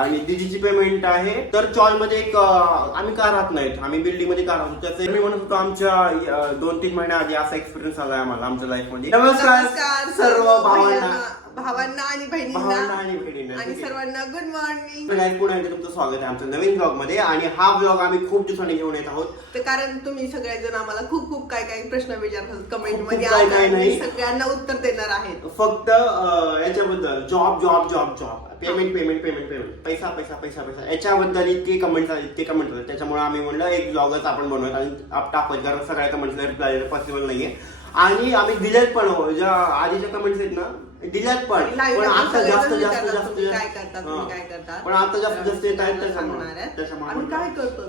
आणि दिदीची पेमेंट आहे तर चॉलमध्ये एक आम्ही का राहत नाहीत? आम्ही बिल्डिंगमध्ये का राहतो त्याचं मी म्हणत होतो आमच्या दोन तीन महिन्या आधी असा एक्सपिरियन्स आलाय आम्हाला आमच्या लाईफमध्ये. नमस्कार सर्व भावांना. भावांना आणि भावांना बहिणींना. आणि बहिणींना आणि सर्वांना गुड मॉर्निंग guys, पुन्हा एकदा तुमचं स्वागत आहे आमच्या नवीन ब्लॉगमध्ये आणि हा ब्लॉग आम्ही खूप दिवसांनी घेऊन येत आहोत. तर कारण तुम्ही सगळेजण आम्हाला खूप खूप काय काय प्रश्न विचारतात कमेंट खूप मध्ये. काय काय आता नाही. सगळ्यांना उत्तर देणार आहेत फक्त अं, याच्याबद्दल job job job job payment payment payment payment पैसा पैसा पैसा पैसा. याच्याबद्दल इतके कमेंट्स आले इतके कमेंट्स आले. त्याच्यामुळे आम्ही म्हणलं एक ब्लॉगच आपण बनवत आणि आप टाकत कारण सगळ्या कमेंट्सला रिप्लाय पॉसिबल नाहीये आणि आम्ही दिल्यात पण हो, ज्या आधीच्या कमेंट्स आहेत ना दिल्यात पण. पण आता जास्त जास्त जास्त काय करता तुम्ही हां. काय करता? पण आता जास्त जास्त येत आहेत तर सांगणार त्याच्यामुळे आम्ही. काय करतो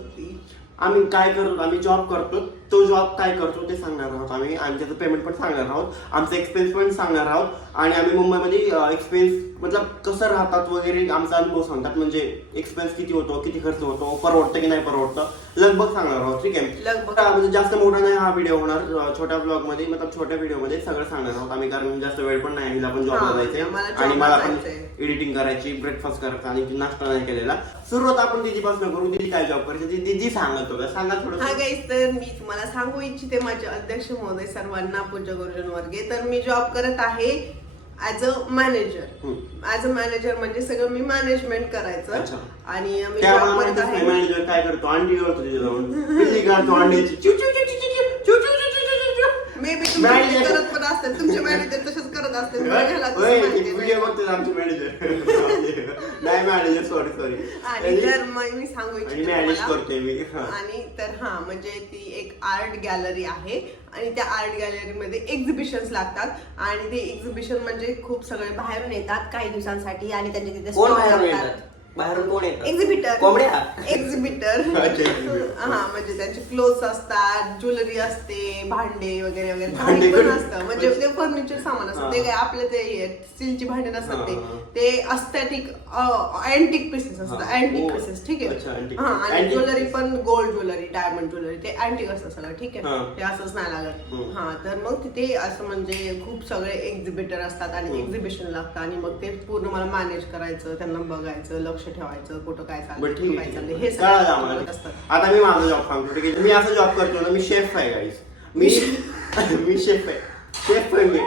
आम्ही काय करतो आम्ही जॉब करतो. तो जॉब काय करतो ते सांगणार आहोत आम्ही. आणि त्याचं पेमेंट पण सांगणार आहोत. आमचं एक्सपेन्स पण सांगणार आहोत. आणि आम्ही मुंबईमध्ये एक्सपेन्स मतलब कसं राहतात वगैरे आमचा अनुभव सांगतात. म्हणजे एक्सपेन्स किती होतो किती खर्च होतो परवडतं की नाही परवडतं लगभग सांगणार आहोत. ठीक आहे? लगभग. म्हणजे जास्त मोठा नाही हा व्हिडिओ होणार. छोट्या ब्लॉगमध्ये मतलब छोट्या व्हिडिओमध्ये सगळं सांगणार आहोत आम्ही. कारण जास्त वेळ पण नाही हिला पण जॉबला हा, जायचंय आम्हाला आणि मला पण. एडिटिंग करायची ब्रेकफास्ट करायचा आणि नाश्ता नाही केलेला. सुरुवात आपण दीदीपासून करू. दीदी काय जॉब करायची? दीदी सांगत होता. सांगा थोडं हा तर मी तुम्हाला सांगू इच्छिते माझे अध्यक्ष महोदय सर्वांना पूज्य गुरुजन वर्गे तर मी जॉब करत आहे as a manager. As a manager म्हणजे सगळं मी मॅनेजमेंट. करायचं आणि मी जॉब करत नाही आहे मॅनेजर काय करतो अंडी करतो तिथे जाऊन काढतो अंड्याची. May be. तुमचे करत पण असतात तुमचे मॅनेजर तसंच करत असतात मला ह्याला तसं होय, माहिती ती नाही. व्हिडिओ बघते आमचे मॅनेजर नाही मॅनेजर सॉरी सॉरी आणि तर मग मी सांगू आणि इच्छिते मी. हा. आणि तर हा म्हणजे ती एक आर्ट गॅलरी आहे. आणि त्या आर्ट गॅलरीमध्ये एक्झिबिशन्स लागतात. आणि ते एक्झिबिशन म्हणजे खूप सगळे बाहेरून येतात काही दिवसांसाठी आणि त्यांचे तिथे बाहेरून लागतात. बाहेरून कोण येतात एक्झिबिटर कोंबड्या? एक्झिबिटर. हा म्हणजे त्यांचे क्लोथ्स असतात ज्वेलरी असते भांडे वगैरे वगैरे भांडे पण? असतं म्हणजे ते फर्निचर सामान असतं हा. ते काय आपले ते स्टीलची भांडे नसतात ते हा, हा. ते अस्थेटिक अँटिक पीसेस असतात हा. अँटिक. पीसेस ठीक अच्छा, आहे हा. आणि ज्वेलरी पण गोल्ड ज्वेलरी डायमंड ज्वेलरी ते अँटिक असतं सगळं ठीक हा. आहे ते असंच नाही लागत हम्म. हा तर मग तिथे असं म्हणजे खूप सगळे एक्झिबिटर असतात आणि. एक्झिबिशन लागतं आणि मग ते पूर्ण मला मॅनेज करायचं त्यांना बघायचं लक्ष ठेवायचं कुठं काय बरं ठीक कुठं आहे, ठीक हे कळालं सगळं आम्हाला. आता मी माझा जॉब सांगतो ठीक आहे? मी असा जॉब करतो ना मी शेफ आहे गाईस मी मी शेफ आहे. शेफ आहे मी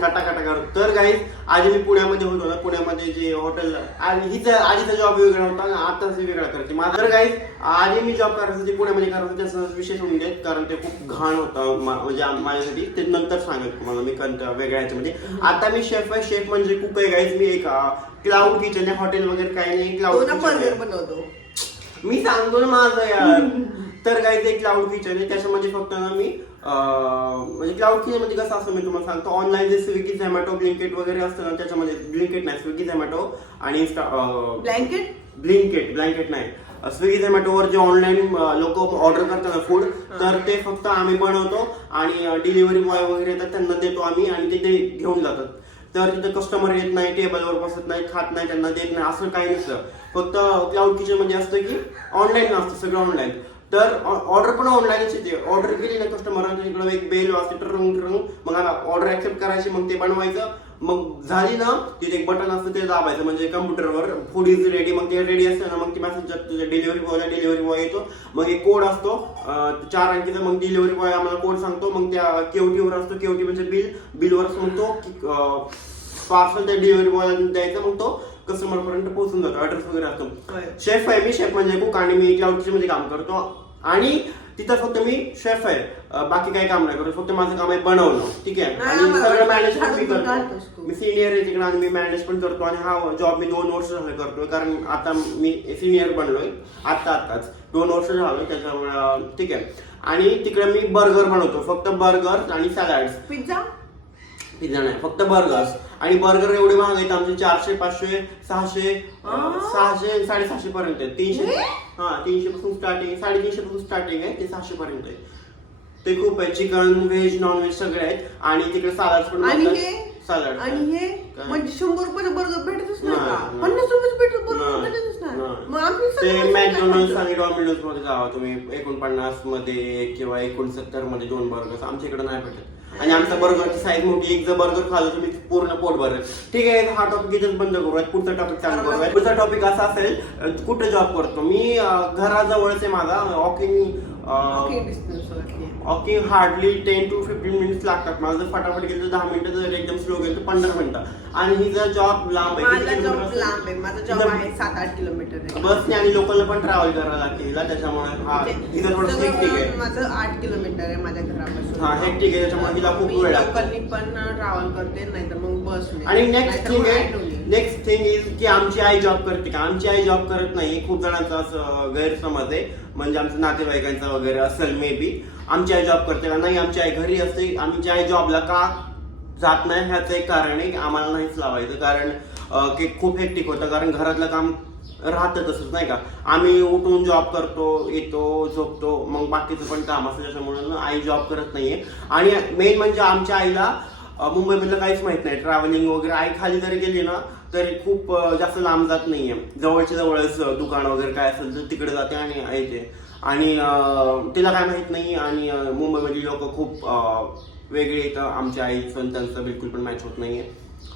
काटा काटा करतो तर गाईस आधी मी पुण्यामध्ये होतो ना पुण्यामध्ये जे हॉटेल आणि हिचा आधीचा जॉब वेगळा होता आणि आताच वेगळा करते. माझा तर गाईस आधी मी जॉब करायचं ते पुण्यामध्ये करायचं. त्याचं विशेष होऊन देत कारण ते खूप घाण होतं. म्हणजे माझ्यासाठी ते नंतर सांगेल तुम्हाला मी कोणत्या वेगळ्या ह्याच्यामध्ये. आता मी शेफ आहे. शेफ म्हणजे कुक आहे गाईस मी एक क्लाउड किचन आहे. हॉटेल वगैरे काही नाही. क्लाउड बनवतो. मी सांगतो ना माझं यार. तर काही ते क्लाउड फीचर आहे. त्याच्यामध्ये फक्त ना मी म्हणजे क्लाउड फीचरमध्ये कसं असतं मी तुम्हाला सांगतो. ऑनलाईन जे स्विगी झॅमॅटो ब्लिंकेट वगैरे असतं ना त्याच्यामध्ये ब्लिंकेट नाही स्विगी झॅमॅटो आणि इन्स्टा ब्लँकेट ब्लिंकेट ब्लँकेट नाही. स्विगी झोमॅटोवर जे ऑनलाईन लोक ऑर्डर करतात फूड तर ते फक्त आम्ही बनवतो आणि डिलिव्हरी बॉय वगैरे येतात त्यांना देतो आम्ही आणि ते ते घेऊन जातात. तर तिथे कस्टमर येत नाही टेबलवर बसत नाही खात नाही त्यांना देत नाही असं काही नसतं. फक्त क्लाउड किचनमध्ये असतं की ऑनलाईन असतं सगळं ऑनलाईन तर ऑर्डर पण ऑनलाईनच येते. ऑर्डर केली ना कस्टमरांच्या इकडे एक बेल वाजते ट्रंग ट्रंग. मग ऑर्डर ऍक्सेप्ट करायची मग ते बनवायचं. मग झाली ना तिथे एक बटन असतं ते दाबायचं. म्हणजे कम्प्युटरवर फूड इज रेडी मग ते रेडी असतं ना मग ते मेसेज तुझ्या डिलिव्हरी बॉयला डिलिव्हरी बॉय येतो. मग एक कोड असतो चार अंकीचा मग डिलिव्हरी बॉय आम्हाला कोड सांगतो. मग त्या केवटीवर असतो केवटी म्हणजे बिल बिलवर सांगतो की पार्सल त्या डिलिव्हरी बॉयला द्यायचं मग तो कस्टमर पर्यंत पोहोचून जातो. ऍड्रेस वगैरे असतो. शेफ आहे मी. शेफ म्हणजे कुक आणि मी क्लाउडमध्ये काम करतो. आणि तिथं फक्त मी शेफ आहे. बाकी काही काम नाही करत. फक्त माझं काम आहे बनवणं. ठीक आहे? आणि सगळं मॅनेज पण मी करतो. मी सिनियर आहे तिकडे आणि मी मॅनेज पण करतो आणि हा जॉब मी दोन वर्ष झालं करतोय. कारण आता मी सिनियर बनलोय. आत्ता आत्ताच. दोन वर्ष झालं त्याच्यामुळे ठीक आहे. आणि तिकडे मी बर्गर बनवतो. फक्त बर्गर आणि सॅलड्स पिझ्झा पिझ्झा नाही. फक्त बर्गर्स आणि बर्गर एवढे महाग आहेत आमचे चारशे पाचशे सहाशे अं? सहाशे साडेसहाशे पर्यंत आहेत. तीनशे हे? तीनशे पासून स्टार्टिंग साडेतीनशे पासून स्टार्टिंग आहे ते सहाशे पर्यंत आहे ते खूप आहे चिकन व्हेज नॉन व्हेज सगळे आहेत आणि तिकडे सलाड पण आणि हे सलाड आणि हे काय? म्हणजे शंभर रुपयाचं बर्गर भेटतच नाही नाही, का नाही. पन्नास रुपयाचं भेटत बर्गर नाही, भेटतच नाही नाही. मग आम्ही ते सगळं मॅकडोनल्ड्स खायचं. आणि डॉमिनोजमध्ये जावा तुम्ही एकोणपन्नासमध्ये किंवा एकोणसत्तरमध्ये दोन बर्गर्स आमच्या इकडे नाही भेटत आणि आमचा बर्गरची साईज मोठी एक जर बर्गर खाल्लं तर मी पूर्ण पोट भरेल. ठीक आहे हा टॉपिक इथेच बंद करूयात. पुढचा टॉपिक चालू करूयात. पुढचा टॉपिक असा असेल कुठे जॉब करतो? मी घराजवळच आहे माझा वॉकिंग ओके डिस्टन्स वरती आहे. Walking hardly ten to fifteen minutes लागतात. माझं जर फटाफट गेलं तर दहा मिनिटं जर एकदम स्लो गेलं तर पंधरा मिनिटं. आणि ही जर जॉब लांब माझा जॉब लांब आहे. माझा जॉब आहे सात आठ किलोमीटर आहे. बसने आणि लोकलला पण ट्रॅव्हल करायला लागते त्याच्यामुळे. हा म्हणजे इथं थोडं ठीक आहे. मिळून माझं आठ किलोमीटर आहे माझ्या घरापासून. हा, hectic आहे, त्याच्यामुळे तिला खूप वेळ लागतो. पण ट्रॅव्हल करते नाहीतर मग बसने. आणि नेक्स्ट थिंग आहे. नेक्स्ट थिंग इज की आमची आई जॉब करते का? आमची आई जॉब करत नाही. खूप जणांचा असं गैरसमज आहे. म्हणजे आमच्या नातेवाईकांचा वगैरे असेल मे बी आमची आई जॉब करते का? नाही आमची आई घरी असते. आमची आई जॉबला का जात नाही? ह्याचं एक कारण आहे की आम्हाला नाहीच लावायचं. कारण की खूप हेक्टिक होतं. कारण घरातलं काम राहतं तसंच नाही का? आम्ही उठून जॉब करतो येतो झोपतो. मग बाकीचं पण काम असतं. त्याच्यामुळे आई जॉब करत नाहीये. आणि मेन म्हणजे आमच्या आईला मुंबईमधलं काहीच माहीत नाही. ट्रॅव्हलिंग वगैरे. आई खाली जरी गेली ना तरी खूप जास्त लांब जात नाहीये. जवळच्या जवळच दुकान वगैरे काय असेल तर तिकडे जाते आणि येते. आणि तिला काय माहीत नाही आणि मुंबईमधली लोक खूप वेगळी येतं आमच्या आईचं त्यांचं बिलकुल पण मॅच होत नाहीये.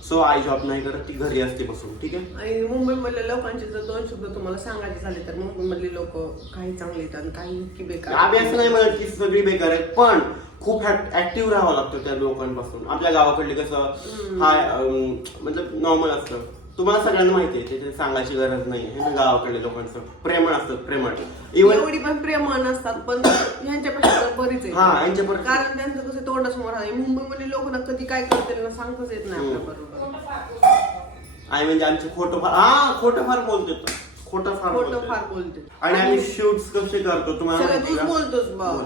सो आई जॉब नाही करत ती घरी असते बसून ठीक आहे? आणि मुंबईमधल्या लोकांचे जर दोन शब्द तुम्हाला सांगायचे झाले तर मुंबईमधले लोक काही चांगले आहेत आणि काही बेकार आम्ही असं नाही म्हणत की सगळी बेकार आहेत पण खूप ऍक्टिव्ह राहावं लागतं त्या लोकांपासून. आपल्या गावाकडले कसं हाय अं, मतलब नॉर्मल असतं. तुम्हाला सगळ्यांना माहिती आहे त्याची सांगायची गरज नाही. हे गावाकडल्या लोकांचं प्रेमळ असतं प्रेमळ इव्हन एवढी पण प्रेम नसतात पण यांच्यापेक्षा तर बरीच आहे हा, यांच्यापेक्षा- कारण त्यांचं कसं तोंडासमोर आहे. मुंबईमधले लोक ना कधी काय करतील ना सांगताच येत नाही आपल्या बरोबर. आणि म्हणजे आमचे खोटं फार हा खोटं फार बोलतो. खोटं फार खोटं बोलतो. फार बोलते. आणि आम्ही शूट्स कसे करतो तुम्हाला सगळं माहिती तूच? बोलतोस बघ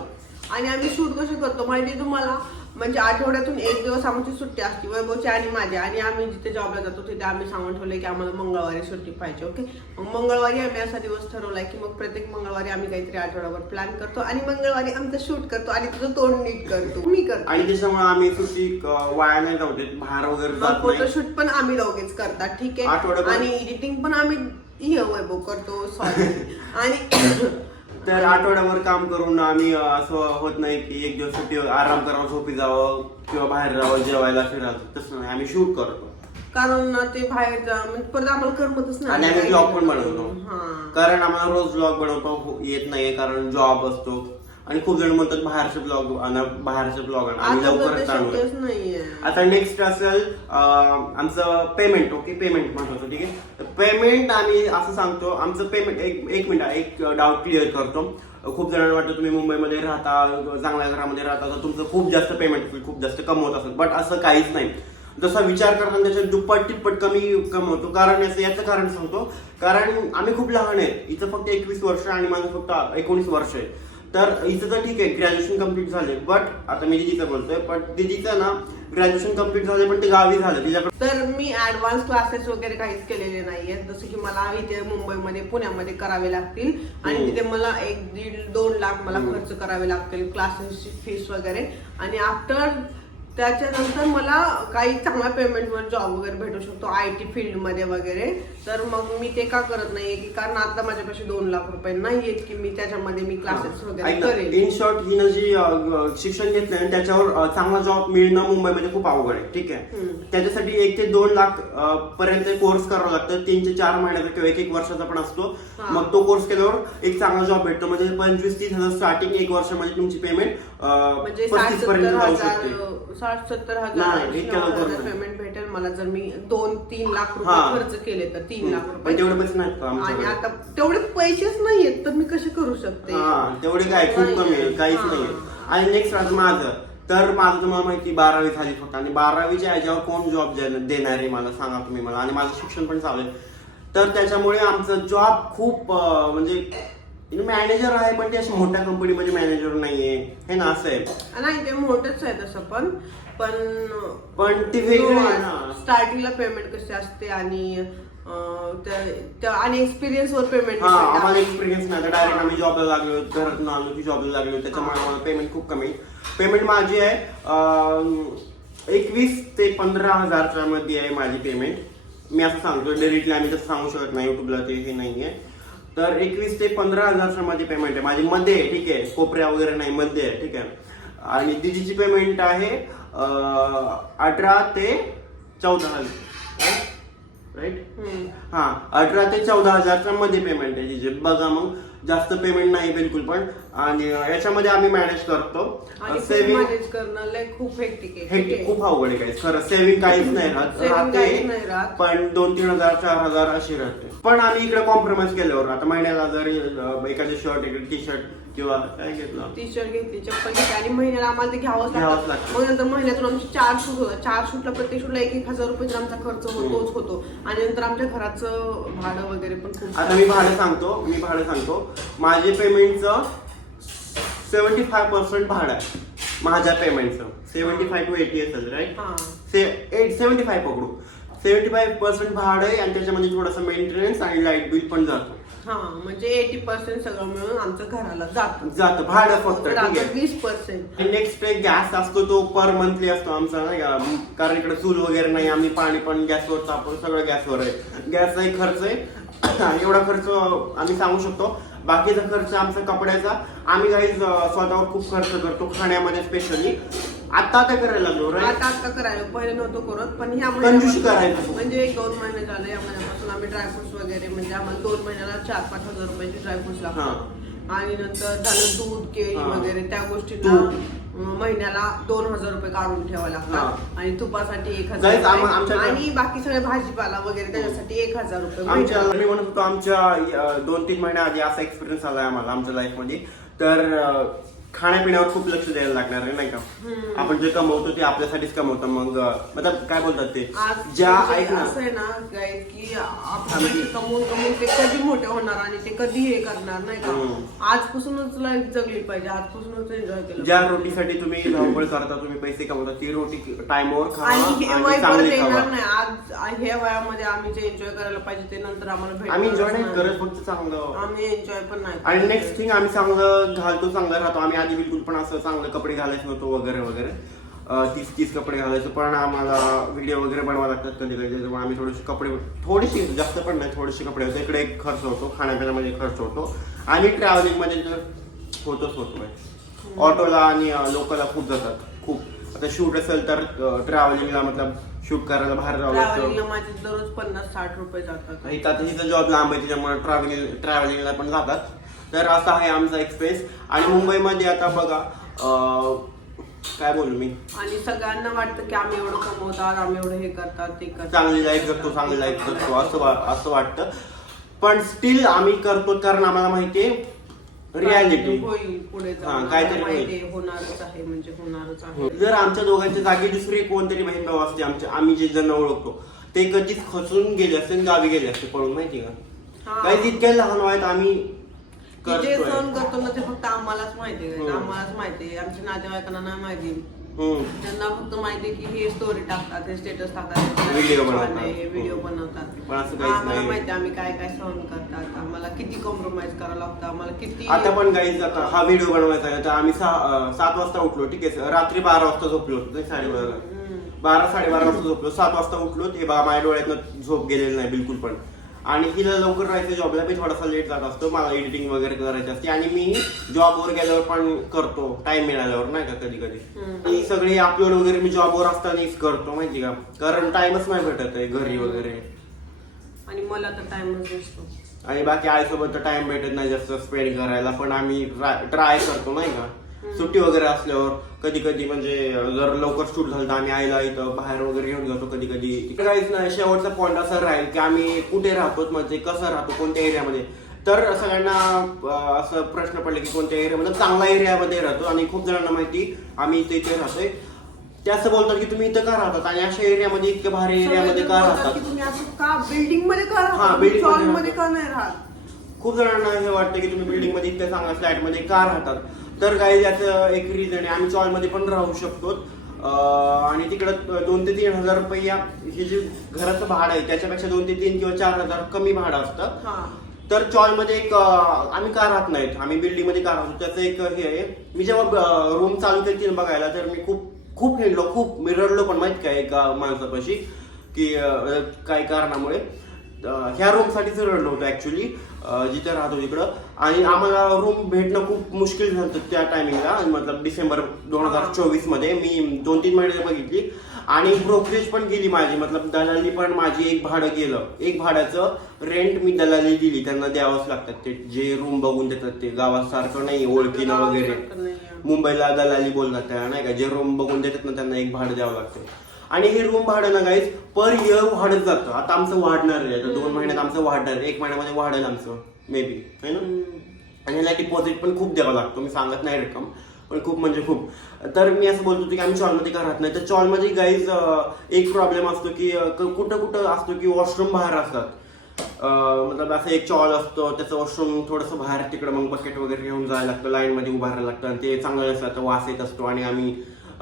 आणि आम्ही शूट कसे करतो माहिती तुम्हाला? म्हणजे आठवड्यातून एक दिवस आमची सुट्टी असते. वैभवची आणि माझी. आणि आम्ही जिथे जॉबला जातो तिथे आम्ही सांगून ठेवलंय की आम्हाला मंगळवारी सुट्टी पाहिजे ओके मग मंगळवारी आम्ही असा दिवस ठरवलाय की मग प्रत्येक मंगळवारी आम्ही काहीतरी आठवड्यावर प्लॅन करतो आणि मंगळवारी आमचं शूट करतो आणि तुझं तोंड नीट करतो. मी करतो. आणि त्याच्यामुळे आम्ही सुट्टी वाया नाही जाऊ देत. बाहेर वगैरे मग नाही. फोटोशूट पण आम्ही दोघेच करतात ठीक आहे? आणि एडिटिंग पण आम्ही वैभव करतो सॉरी आणि तर आठवड्याभर काम करून आम्ही असं होत नाही की एक दिवस सुट्टी आराम करावं झोपी जावं किंवा बाहेर जावं जेवायला फिरायला तसं नाही. आम्ही शूट करतो. कारण ते बाहेर म्हणजे परत आम्हाला करमतच नाही. आणि आम्ही ब्लॉग पण बनवतो. हा. कारण आम्हाला रोज ब्लॉग बनवतो हो- येत नाही कारण जॉब असतो. आणि खूप जण म्हणतात बाहेरचे ब्लॉग बाहेरचे ब्लॉग आम्ही आता लवकरच आणू शक्यच नाहीये. आता नेक्स्ट असेल अं, आमचं पेमेंट ओके पेमेंट महत्वाचं ठीक आहे? पेमेंट आम्ही असं सांगतो आमचं पेमेंट एक एक मिनिट एक डाऊट क्लिअर करतो. खूप जणांना वाटतं तुम्ही मुंबईमध्ये राहता चांगल्या घरामध्ये राहता तर तुमचं खूप जास्त पेमेंट होईल खूप जास्त कमवत असेल. बट असं काहीच नाही. जसा विचार करताना त्याच्यात दुप्पट तिप्पट कमी कमवतो कारण याचं याचं कारण सांगतो. कारण आम्ही खूप लहान आहेत इथं फक्त एकवीस वर्ष आणि माझं फक्त एकोणीस वर्ष आहे. तर इथं तर ठीक आहे ग्रॅज्युएशन कंप्लीट झाले बट आता मी दिदीचं बोलतोय बट दिदीचं ना ग्रॅज्युएशन कंप्लीट झाले पण ते गावी झालं. तिच्याकडे तर मी ऍडव्हान्स क्लासेस वगैरे काहीच केलेले नाहीये जसं की मला इथे मुंबईमध्ये पुण्यामध्ये करावे लागतील. आणि हम्म. तिथे मला एक दीड दोन लाख मला खर्च करावे लागतील क्लासेसची फीस वगैरे. आणि आफ्टर त्याच्यानंतर मला काही चांगला पेमेंटवर जॉब वगैरे भेटू शकतो आय टी फील्डमध्ये वगैरे तर मग मी ते का करत नाहीये की कारण आता माझ्यापाशी दोन लाख रुपये नाहीयेत की मी त्याच्यामध्ये मी क्लासेस वगैरे करेल इन शॉर्ट हिनं जी अं, शिक्षण घेतलंय त्याच्यावर अं, चांगला जॉब मिळणं मुंबईमध्ये खूप अवघड आहे ठीक आहे हम्म. त्याच्यासाठी एक ते दोन लाख अं, पर्यंत कोर्स करावा लागतं तीन ते चार महिन्याचा किंवा एक एक वर्षाचा पण असतो. मग तो कोर्स केल्यावर एक चांगला जॉब भेटतो. म्हणजे पंचवीस तीस हजार स्टार्टिंग एक वर्षामध्ये तुमची पेमेंट म्हणजे साठ पस्तीस सत्तर पर्यंत जाऊ हजार शकते. साठ सत्तर नाही, हजार इतक्या लवकर नाही. पेमेंट भेटेल मला जर मी दोन तीन लाख रुपये हा. खर्च केले तर तीन लाख पण रुपये तेवढे पैसे नाहीत का आणि आमच्याकडे? आता तेवढे पैसेच नाहीयेत तर मी कसे करू शकते? हा तेवढे काय खूप. कमी आहे काहीच हा. नाही आणि नेक्स्ट राहतं माझं. तर माझं तुम्हाला माहिती बारावी झाली फक्त. आणि बारावीच्या याच्यावर कोण जॉब देणार आहे मला सांगा तुम्ही मला. आणि माझं शिक्षण पण चालू आहे. तर त्याच्यामुळे आमचं जॉब खूप म्हणजे मॅनेजर आहे पण ते अशा मोठ्या कंपनीमध्ये मॅनेजर नाहीये. हे ना असं आहे. नाही ते मोठंच आहे तसं पण. पण पण ते वेगळं आहे ना. स्टार्टिंगला पेमेंट कशी असते आणि आणि एक्सपिरियन्स वर पेमेंट हा आम्हाला एक्सपिरियन्स नाही. डायरेक्ट आम्ही जॉबला लागलो घरातून आलो की जॉबला लागलो त्याच्यामुळे आम्हाला पेमेंट खूप कमी पेमेंट माझी आहे एकवीस ते पंधरा हजारच्या मध्ये आहे माझी पेमेंट मी असं सांगतो डायरेक्टली आम्ही तसं सांगू शकत नाही युट्यूबला ते हे नाही आहे तर एकवीस ते पंधरा हजारच्या मध्ये पेमेंट आहे. माझी मध्ये आहे ठीक आहे. कोपऱ्या वगैरे नाही मध्ये आहे ठीक आहे. आणि दिदीची पेमेंट आहे अठरा ते चौदा हजार. राईट. हा अठरा ते चौदा हजारच्या मध्ये पेमेंट आहे तिचे बघा मग. जास्त पेमेंट नाही बिलकुल पण आणि याच्यामध्ये आम्ही मॅनेज करतो. सेव्हिंग मॅनेज करणं खूप हेक्टिक आहे? खूप अवघड आहे काही खरं सेव्हिंग काहीच नाही राहत. Saving काहीच नाही राहत. राहते पण दोन तीन हजार चार हजार अशी राहते. पण आम्ही इकडे कॉम्प्रोमाइज केल्यावर आता महिन्याला जरी अं, एखादे शर्ट एखादं टी शर्ट किंवा काय घेतलं? टी शर्ट घेतली चप्पल घेतली. आणि महिन्याला आम्हाला ते घ्यावंच घ्यावंच लागतं. लागतं. मग नंतर महिन्यातून आमचे चार शूट होतात. चार शूटला प्रत्येक शूटला एक एक हजार रुपये आमचा खर्च होतोच होतो. आणि नंतर आमच्या घराचं भाडं वगैरे पण खूप आता मी भाडं सांगतो मी भाडं सांगतो. माझे पेमेंटचं सेवन्टी फाय पर्सेंट भाडं आहे माझ्या पेमेंटचं. सेवन्टी फाय टू एटी असेल राईट हा. से एट सेवन्टी फाय पकडू. सेवन्टी फाय पर्सेंट भाडं आहे आणि त्याच्यामध्ये थोडंसं मेंटेनन्स आणि लाइट बिल पण जातो. हा म्हणजे एटी पर्सेंट सगळं मिळून आमचं घराला जातं. जातं भाडं फक्त ठीक आहे. वीस पर्सेंट नेक्स्ट गॅस असतो तो पर मंथली असतो आमचा नाही का? कारण इकडे चूल वगैरे नाही आम्ही पाणी पण गॅसवर तापवतो सगळं गॅसवर आहे. गॅसचाही खर्च आहे. एवढा खर्च आम्ही सांगू शकतो. बाकीचा खर्च आमचा कपड्याचा आम्ही काही स्वतःवर खूप खर्च करतो खाण्यामध्ये स्पेशली आता आता करायला लागलो? आता आता करायला पहिले नव्हतो करत पण ह्या कंजूसी महिन्यापासून- करायला. म्हणजे एक दोन महिने झाले या महिन्यापासून आम्ही ड्रायफ्रुट्स वगैरे म्हणजे आम्हाला दोन महिन्याला चार पाच हजार रुपयाचे ड्रायफ्रुट्स लागतात आणि नंतर झालं दूध केळी. वगैरे त्या. अं, महिन्याला दोन हजार रुपये काढून ठेवावे लागतात. आणि तुपासाठी एक हजार आणि बाकी सगळे भाजीपाला वगैरे त्याच्यासाठी एक हजार रुपये. मी म्हणत होतो आमच्या दोन तीन महिन्या आधी असा एक्सपिरियन्स आलाय आम्हाला आमच्या लाईफमध्ये तर खाण्यापिण्यावर खूप लक्ष द्यायला लागणार आहे नाही का. आपण जे कमवतो ते आपल्यासाठीच कमवतो. मग मतलब काय बोलतात ते? आज ज्या म्हणजे ऐक ना. असं आहे ना काय की आपण कमवून कमवून ते कधी मोठे होणार आणि ते कधी हे करणार नाही का. आजपासूनच लाईफ जगली पाहिजे आजपासूनच एन्जॉय केलं ज्या रोटीसाठी तुम्ही धावपळ करता तुम्ही पैसे कमवता ती रोटी टाइमवर खा आणि चांगली खावा. नाही. ह्या वयामध्ये आम्ही जे एन्जॉय करायला पाहिजे ते नंतर आम्हाला आम्ही एन्जॉय नाही नाही. करत फक्त चांगलं. आम्ही एन्जॉय पण नाही आणि करत. नेक्स्ट थिंग आम्ही चांगलं घालतो चांगलं राहतो. आम्ही आधी बिलकुल पण असं चांगले कपडे घालायचो नव्हतो वगैरे वगैरे. अं, तीस तीस कपडे घालायचो पण आम्हाला व्हिडिओ वगैरे बनवा लागतात कधी कधी. त्याच्यामुळे आम्ही थोडेसे कपडे थोडेसे जास्त पण नाही थोडेसे कपडे होते. इकडे एक खर्च होतो खाण्यापिण्यामध्ये खर्च होतो. आणि ट्रॅव्हलिंगमध्ये तर होतोच होतो ऑटोला आणि लोकलला खूप जातात खूप. आता शूट असेल तर ट्रॅव्हलिंगला मतलब शूट करायला बाहेर जावं लागतं. ट्रॅव्हलिंगला माझे दररोज पन्नास साठ रुपये जातात. इथं आता हिचा जॉब लांब आहे त्याच्यामुळे ट्रॅव्हलिंग ट्रॅव्हलिंगला पण जातात. तर असा आहे आमचा एक्सप्रेस आणि मुंबईमध्ये आता बघा अं, काय बोलू मी? आणि सगळ्यांना वाटतं की आम्ही एवढं कमवतात आम्ही एवढं हे करतात ते करतात. चांगली लाईफ जगतो चांगली लाईफ जगतो असं वा- असं वाटतं. पण स्टील आम्ही करतो कारण आम्हाला माहितीये रियालिटी होईल पुढे हा, जाऊन काहीतरी आम्हाला माहिती होईल. आहे, होणारच आहे म्हणजे होणारच आहे जर आमच्या दोघांच्या जागी दुसरी कोणतरी बहीण भाऊ असते आमच्या आम्ही जे जण ओळखतो ते कधीच खचून गेले असते आणि गावी गेले असते पळून माहिती का हा. काही तितक्या लहान वयात आम्ही की जे करतोय सहन करतो ना ते फक्त आम्हालाच माहिती आहे हम्म. आम्हालाच माहिती आहे आमच्या नातेवाईकांना नाही माहिती. त्यांना फक्त माहिती की हे स्टोरी टाकतात हे स्टेटस टाकतात Video बनवतात. व्हिडिओ हम्म. बनवतात पण असं काहीच आम्हाला नाही. माहिती आम्ही काय काय सहन करतात आम्हाला किती कॉम्प्रोमाइज करावं लागतं आम्हाला किती आता पण गाईज आता हा व्हिडिओ बनवायचा आहे तर आम्ही सहा अं, सात वाजता उठलो ठीक आहे रात्री बारा वाजता झोपलो होतो नाही साडेबारा हम्म. बारा साडेबारा वाजता झोपलो सात वाजता उठलो हे बघा माझ्या डोळ्यातनं झोप गेलेली नाही बिलकुल पण आणि तिला लवकर राहायचं जॉबला मी थोडासा लेट जात असतो. मला एडिटिंग वगैरे करायची असते. आणि मी जॉबवर गेल्यावर पण करतो. टाइम मिळाल्यावर नाही का कधी कधी. आणि सगळे अपलोड वगैरे मी जॉबवर असतानाच करतो माहिती का? कारण टाइमच नाही भेटत आहे घरी वगैरे. आणि मला तर टाइमच आणि बाकी आईसोबत तर टाइम भेटत नाही जास्त स्पेंड करायला पण आम्ही ट्राय करतो नाही का? सुट्टी वगैरे असल्यावर कधी कधी म्हणजे जर लवकर शूट झालं तर आम्ही आईला इथं बाहेर वगैरे घेऊन जातो कधी कधी. इकडे काहीच नाही. शेवटचा पॉईंट असा राहील की आम्ही कुठे राहतो म्हणजे कसं राहतो कोणत्या एरियामध्ये तर सगळ्यांना असं प्रश्न पडले की कोणत्या एरियामध्ये चांगला एरियामध्ये राहतो आणि खूप जणांना माहिती आम्ही इथे इथे राहतोय. ते असं बोलतात की तुम्ही इथं का राहतात? आणि अशा एरियामध्ये इतक्या भारी एरियामध्ये का राहतात? बिल्डिंगमध्ये का हा, building मध्ये. का नाही राहत? खूप जणांना हे वाटतं की तुम्ही बिल्डिंगमध्ये इतक्या चांगल्या फ्लॅटमध्ये का राहतात? तर काही याचं एक रिझन आहे. आम्ही चॉलमध्ये पण राहू शकतो. आणि तिकडं दोन ते तीन हजार रुपये हे जे घराचं भाडं आहे त्याच्यापेक्षा दोन ते तीन किंवा चार हजार कमी भाडं असतं. हा. तर चॉलमध्ये एक आम्ही का राहत नाहीत. आम्ही बिल्डिंगमध्ये का राहतो त्याचं एक हे आहे. मी जेव्हा रूम चालू केली बघायला तर मी खूप खूप हिंडलो. खूप मी रडलो पण माहीत काय एका माणसापाशी की काही कारणामुळे. ह्या रूम साठीच रडलो होतो ऍक्च्युली जिथे राहतो तिकडं आणि आम्हाला रूम भेटणं खूप मुश्किल झालं त्या टायमिंगला मतलब डिसेंबर दोन हजार चोवीसमध्ये मी दोन तीन महिने बघितली. आणि ब्रोकरेज पण गेली माझी. मतलब दलाली पण माझी एक भाडं गेलं. एक भाड्याचं रेंट मी दलाली दिली. त्यांना द्यावंच लागतात ते. जे रूम बघून देतात ते. गावासारखं नाही ओळखीनं वगैरे. मुंबईला दलाली बोलतात त्या नाही का? जे रूम बघून देतात ना त्यांना एक भाडं द्यावं लागतं. आणि हे रूम भाडं ना गाईज पर इयर वाढत जातं. आता आमचं वाढणार आहे. आता दोन महिन्यात आमचं वाढणार आहे. एक महिन्यामध्ये वाढेल आमचं मे बी है ना? आणि याला डिपॉझिट पण खूप द्यावा लागतो. मी सांगत नाही रक्कम पण खूप म्हणजे खूप. तर मी असं बोलतो की आम्ही चॉलमध्ये का राहत नाही? तर चॉलमध्ये गाईज एक प्रॉब्लेम असतो की अं, क- कुठं कुठं असतो की वॉशरूम बाहेर असतात. अं, मतलब असं एक चॉल असतो त्याचं वॉशरूम थोडंसं बाहेर तिकडं मग बकेट वगैरे घेऊन जायला लागतं लाईनमध्ये उभं राहायला लागतं आणि ते चांगलं असतं आता वास येत असतो आणि आम्ही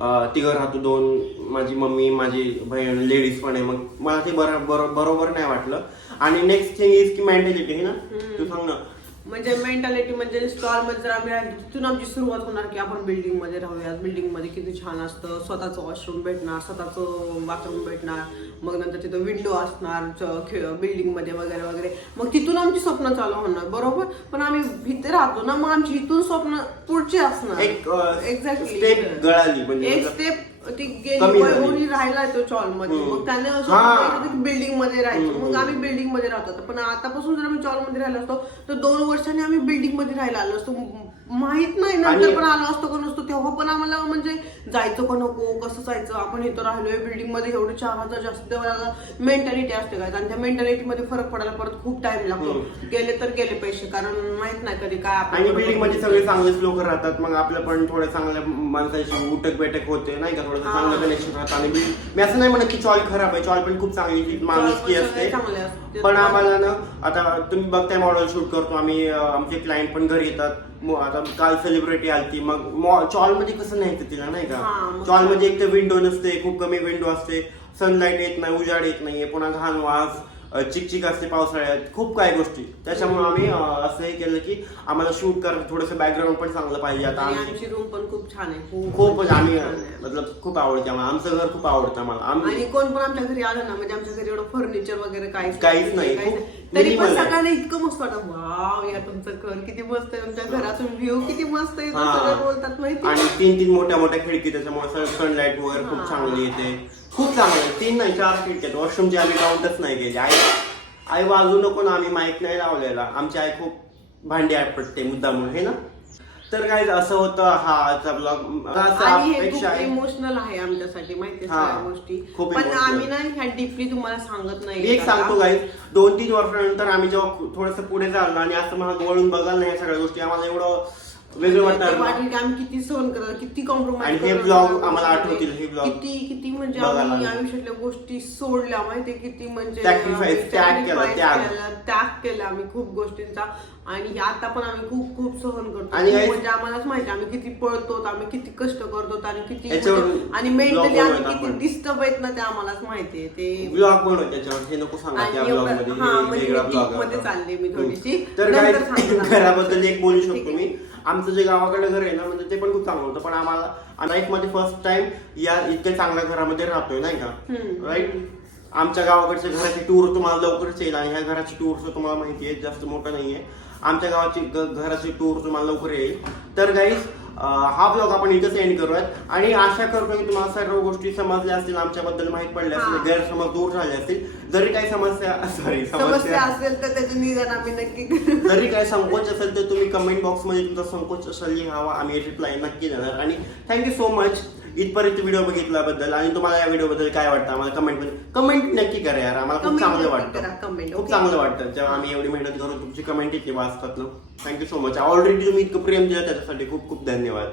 तिघं राहतो दोन माझी मम्मी माझी बहीण लेडीज पण आहे. मग मला ते बरं बरो- बरोबर नाही वाटलं. आणि नेक्स्ट थिंग इज की मेंटॅलिटी ना? तू सांग ना. म्हणजे मेंटॅलिटी म्हणजे स्टॉलमध्ये जर आम्ही राहिलो तिथून आमची सुरुवात होणार की आपण बिल्डिंगमध्ये राहूया बिल्डिंगमध्ये किती छान असतं. स्वतःचं वॉशरूम भेटणार स्वतःचं बाथरूम भेटणार. मग नंतर तिथं विंडो असणार बिल्डिंगमध्ये वगैरे वगैरे. मग तिथून आमची स्वप्न चालू होणार बरोबर? पण आम्ही इथे राहतो ना मग आमची इथून स्वप्न पुढचे असणार. एक एक्झॅक्टली एक स्टेप ती कमी गेली झाली. वैभवनी राहिला तो चॉलमध्ये हम्म. मग त्याने हा. बिल्डिंगमध्ये राहायचो हम्म. मग आम्ही बिल्डिंगमध्ये राहतो आता. पण आतापासून जर आम्ही चॉलमध्ये राहिलो असतो तर दोन वर्षांनी आम्ही बिल्डिंगमध्ये राहायला आलो असतो माहीत नाही नंतर पण आलो असतो का नसतो तेव्हा पण आम्हाला म्हणजे जायचं का नको कसं जायचं? आपण इथं राहिलोय बिल्डिंगमध्ये एवढे चार हजार जास्त मेंटॅलिटी असते काय आणि त्या मेंटॅलिटी मध्ये फरक पडायला परत खूप टाइम लागतो. गेले तर गेले पैसे कारण माहीत नाही कधी काय आणि बिल्डिंगमध्ये सगळे चांगलेच लोक राहतात. मग आपलं पण थोडं चांगल्या माणसाची उठक बैठक होते नाही का? थोडं चांगलं कनेक्शन राहतं. आणि मी असं नाही म्हणत की चॉल खराब आहे. चॉल पण खूप चांगली माणुसकी असते. चांगले असते. पण आम्हाला ना आता तुम्ही बघताय मॉडेल शूट करतो. आम्ही आमचे क्लायंट पण घरी येतात. मग आता काल सेलिब्रिटी आलती मग चॉलमध्ये कसं नाही येतं तिला नाही का? चॉलमध्ये एक तर विंडो नसते खूप कमी विंडो असते. सनलाईट येत नाही उजाड येत नाहीये. पुन्हा घाण वास. चिकचिक असते पावसाळ्यात खूप काही गोष्टी. त्याच्यामुळे आम्ही असं हे केलं की आम्हाला शूट कर थोडंसं बॅकग्राऊंड पण चांगलं पाहिजे. आता आणि आम्ही आमची रूम पण खूप छान आहे. खूप खूप म्हणजे आम्ही छान आहे. मतलब खूप आवडते आम्हाला. आमचं घर खूप आवडतं आम्हाला. आम्ही आणि कोण पण आमच्या घरी आलं ना म्हणजे आमच्या घरी एवढं फर्निचर वगैरे काहीच काहीच नाही, काहीच खूप नाही. तरी पण minimal आहे. सगळ्यांना इतकं मस्त वाटतं. वाव या तुमचं घर किती मस्त आहे. तुमच्या घरातून व्ह्यू किती मस्त आहे. हा. सगळे बोलतात माहिती आणि तीन तीन मोठ्या मोठ्या खिडकी त्याच्यामुळे सनलाईट वगैरे खूप. चांगली येते. खूप चांगलं आहे. तीन नाही चार खिडकी आहेत वॉशरूमची आम्ही काउंटच नाही केली आई आई वाजू नको ना आम्ही माईक नाही लावलेला आमची आई खूप भांडी आटपटते मुद्दामून हे ना तर काय असं होतं हा आजचा ब्लॉग इमोशनल आहे आमच्यासाठी माहिती हा. गोष्टी खूप पण. आम्ही ना ह्या डीपली तुम्हाला सांगत नाही एक सांगतो गाईज दोन तीन वर्षानंतर आम्ही जेव्हा थोडस पुढे चाललो आणि असं मला वळून बघायला नाही या सगळ्या गोष्टी आम्हाला एवढं वेगळं वाटणार ना. वाटेल की आम्ही किती सहन करत किती आणि कॉम्प्रोमाइज हे vlog आम्हाला आठवतील, हे vlog किती किती म्हणजे बघायला आम्ही लागले. आयुष्यातल्या गोष्टी सोडल्या माहितीये किती म्हणजे Sacrifice, आम्ही त्याग केला, sacrifice त्याग. केला, त्याग केला आम्ही खूप गोष्टींचा आणि आता पण आम्ही खूप खूप सहन करतो आणि खूप म्हणजे आम्हालाच माहिती आम्ही किती पळतो आम्ही किती कष्ट करतो आणि किती याच्यावर म्हणजे- आणि मेंटली आम्ही किती आपण. डिस्टर्ब आहेत ना ते आम्हालाच माहितीये ते ब्लॉग बनव त्याच्यावर हे नको सांगा आणि त्या एवढं- ब्लॉगमध्ये हा, हे म्हणजे वेगळा मी ब्लॉग deep मध्ये चालले मी थोडीशी. तर काय नंतर सांगते. घराबद्दल एक बोलू ठीक शकतो आहे. मी आमचं जे गावाकडे घर आहे ना म्हणजे ते पण खूप चांगलं होतं. पण आम्हाला लाईफमध्ये फर्स्ट टाइम या इतक्या चांगल्या घरामध्ये राहतोय नाही का. राईट आमच्या गावाकडच्या घराची टूर तुम्हाला लवकरच येईल आणि ह्या घराची टूर तुम्हाला माहिती आहे जास्त मोठं नाहीये. आमच्या गावाची घराची टूर तुम्हाला लवकर येईल. तर गाईज हा ब्लॉग आपण इथंच एंड करूयात. आणि आशा करतो की तुम्हाला सर्व गोष्टी समजल्या असतील आमच्याबद्दल माहीत पडल्या असतील. गैरसमज दूर झाले असतील. जरी काही समस्या सॉरी समस्या असेल तर त्याचं निदान आम्ही नक्की. जरी काय संकोच असेल तर तुम्ही कमेंट बॉक्समध्ये तुमचा संकोच असेल लिहावा. आम्ही रिप्लाय नक्की देणार. आणि थँक्यू सो मच इथपर्यंत व्हिडिओ बघितल्याबद्दल आणि तुम्हाला या व्हिडिओबद्दल काय वाटतं? आम्हाला कमेंटमध्ये कमेंट नक्की करा यार. आम्हाला खूप चांगलं करा, वाटतं खूप? चांगलं वाटतं. जेव्हा आम्ही एवढी मेहनत करून तुमची कमेंट येते वाचतात ना. थँक्यू सो मच ऑलरेडी तुम्ही इतकं प्रेम दिलं त्याच्यासाठी खूप खूप धन्यवाद.